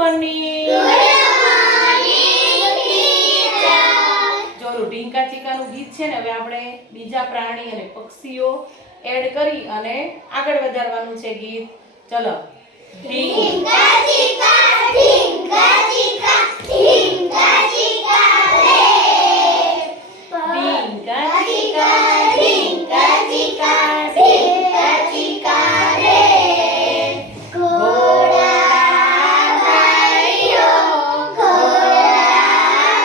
Morning જો ઢીંકા ચીકાનું ગીત છે ને હવે આપણે બીજા પ્રાણી અને પક્ષીઓ એડ કરી અને આગળ વધારવાનું છે ગીત. ચલો ઢીંકા ચીકા ઢીંકા ચીકા ઢીંકા ચીકા રે ઢીંકા ચીકા ઢીંકા ચીકા ઢીંકા ચીકા રે ઘોડા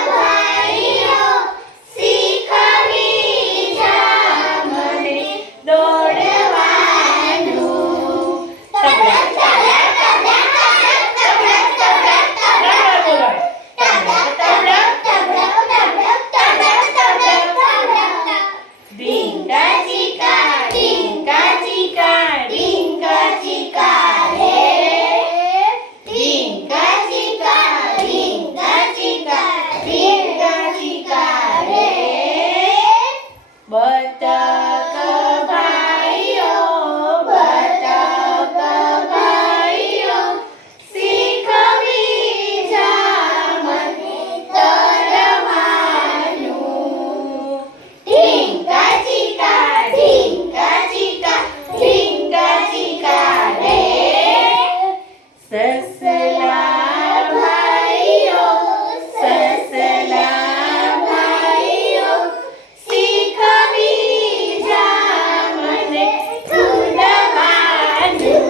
ભાઈઓ શીખવી જા મને દોડવાનું. ઢીંકા ચીકા ઢીંકા ચીકા ઢીંકા ચીકા રે ઢીંકા ચીકા ઢીંકા ચીકા ઢીંકા ચીકા રે બતક ભાઈઓ શીખવી જા મને તરવાનું. ઢીંકા ચીકા ઢીંકા ચીકા ઢીંકા ચીકા રે સસલા ભાઈઓ શીખવી જા મને કૂદવાનું.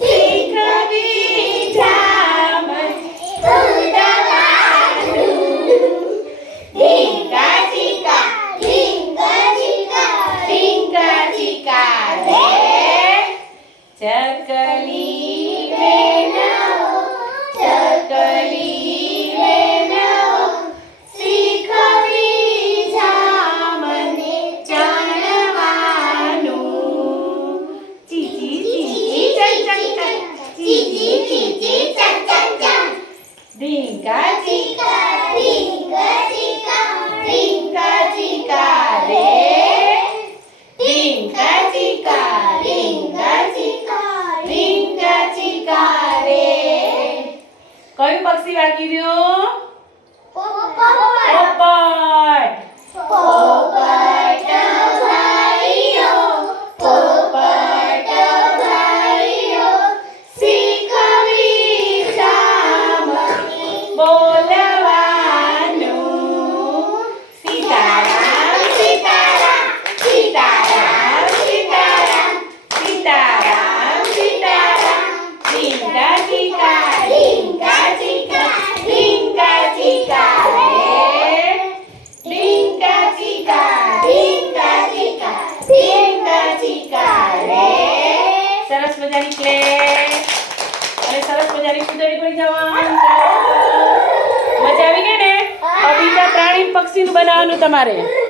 શીખવી જા મને કૂદવાનું. ઢીંકા ચીકા ઢીંકા ચીકા ઢીંકા ચીકા રે ચકલી બેનો શીખવી જા મને ચણવાનું. ચીચી ચીચી ચક ચક ચક ચીચી ચીચી ચક ચક ચક ઢીંકા ચીકા ઢીંકા ચીકા ઢીંકા ચીકા રે ઢીંકા ચીકા ઢીંકા ચીકા ઢીંકા ચીકા રે. કયું પક્ષી બાકી રહ્યું? પોપટ. પોપટ ભાઈઓ શીખવી જા મને બોલવાનું. સીતારામ સીતારામ સીતારામ સીતારામ સીતારામ સીતારામ ઢીંકા ચીકા ઢીંકા ચીકા ઢીંકા ચીકા રે ઢીંકા ચીકા ઢીંકા ચીકા ઢીંકા ચીકા રે. સરસ મજાની ક્લેપ અને સરસ મજાની કુદડી પડી જવાનું. મજા આવી ગઈ ને? હવે બીજા પ્રાણી પક્ષીનું બનાવવાનું તમારે.